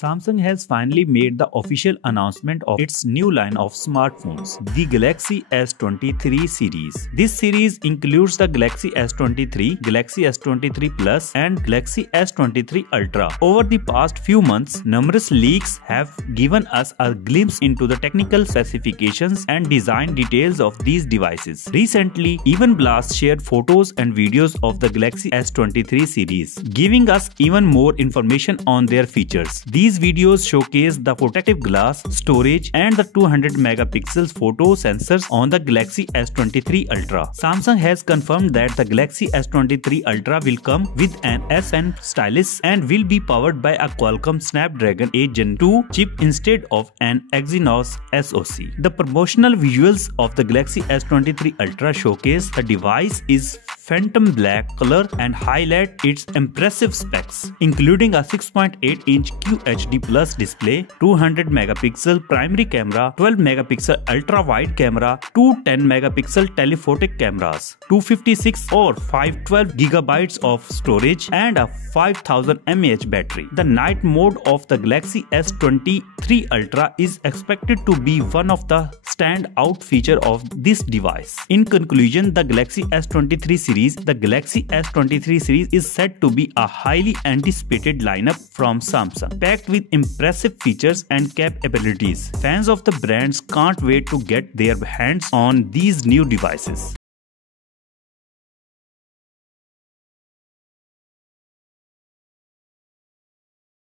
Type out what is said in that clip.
Samsung has finally made the official announcement of its new line of smartphones, the Galaxy S23 series. This series includes the Galaxy S23, Galaxy S23 Plus and Galaxy S23 Ultra. Over the past few months, numerous leaks have given us a glimpse into the technical specifications and design details of these devices. Recently, even Blast shared photos and videos of the Galaxy S23 series, giving us even more information on their features. These videos showcase the protective glass, storage and the 200 megapixels photo sensors on the Galaxy S23 Ultra. Samsung has confirmed that the Galaxy S23 Ultra will come with an S Pen stylus and will be powered by a Qualcomm Snapdragon 8 Gen 2 chip instead of an Exynos SoC. The promotional visuals of the Galaxy S23 Ultra showcase the device is phantom black color and highlight its impressive specs, including a 6.8-inch QHD Plus display, 200 megapixel primary camera, 12 megapixel ultra-wide camera, two 10 megapixel telephoto cameras, 256 or 512 gigabytes of storage and a 5000 mAh battery. The night mode of the Galaxy S23 Ultra is expected to be one of the standout feature of this device. In conclusion, the Galaxy S23 series is said to be a highly anticipated lineup from Samsung, packed with impressive features and capabilities. Fans of the brands can't wait to get their hands on these new devices.